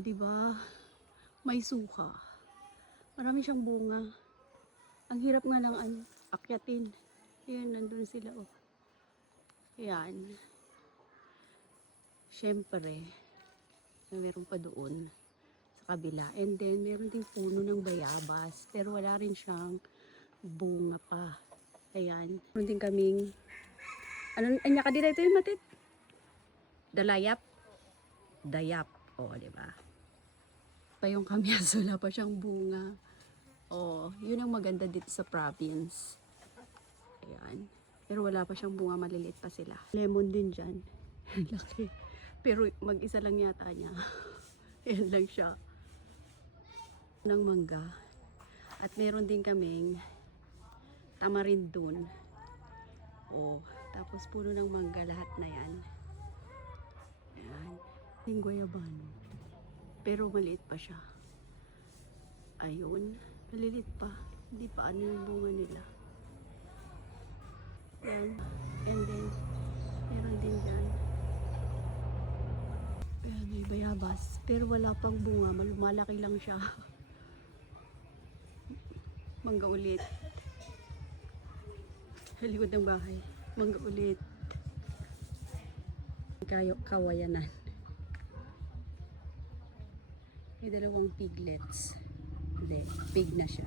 di ba? May suka. Marami siyang bunga. Ang hirap nga lang akyatin. Ayan, nandun sila, oh. Ayan. Siyempre, meron pa doon sa kabila. And then, meron ding puno ng bayabas. Pero wala rin siyang bunga pa. Ayan. Meron din kaming, anya ka dito yung matit? Dalayap? Dayap. O, diba? Pa yung kamyas, wala pa siyang bunga. O, yun ang maganda dito sa province. Ayan. Pero wala pa siyang bunga, maliliit pa sila. Lemon din dyan. Laki. Pero mag-isa lang yata niya. Ayan lang siya. Ng mangga. At meron din kaming tamarind dun. Oh, tapos puno ng mangga lahat na yan. Ayan. Yung guayabano. Pero maliit pa siya. Ayun. Malilit pa. Hindi pa ano yung bunga nila. Ayan. And then, meron din dyan. Ayan, may bayabas. Pero wala pang bunga. Malaki lang siya. Mangga ulit. Halikod ng bahay. Mangga ulit. Kawayanan. May dalawang piglets. Hindi, pig na siya.